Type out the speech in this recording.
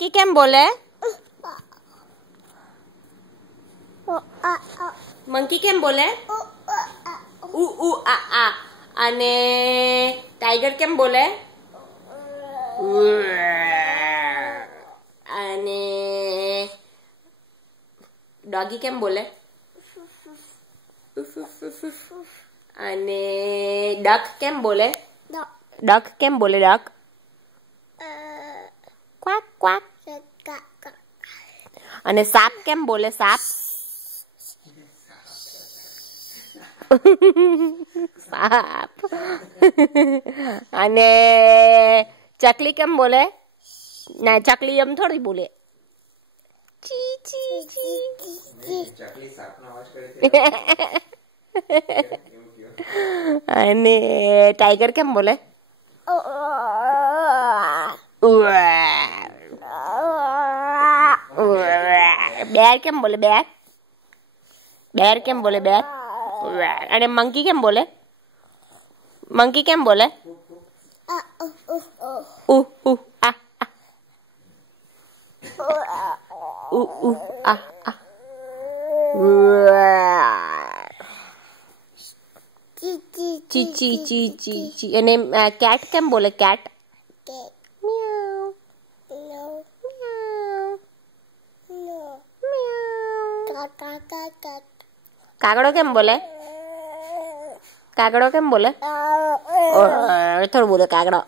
मंकी केम बोले? मंकी केम बोले? उ उ आ आ. અને ટાઈગર કેમ બોલે? અને ડોગી કેમ બોલે? અને ડક કેમ બોલે? ડક કેમ બોલે? ડક ક્વાક ક્વાક. અને સાપ કેમ બોલે? સાપ સાપ. અને ચકલી કેમ બોલે? ના, ચકલી એમ થોડી બોલે. ચી ચી ચી. ચકલી સાપનો અવાજ કરે છે. અને ટાઈગર કેમ બોલે? બેર કેમ બોલે? બેર બેર કેમ બોલે? બેર. અને મંકી કેમ બોલે? મંકી કેમ બોલે? આ આ આ. ચી ચી ચી ચી ચી. અને કેટ કેમ બોલે? કેટ કાગડો કેમ બોલે? કાગડો કેમ બોલે? થોડું બોલે કાગડો.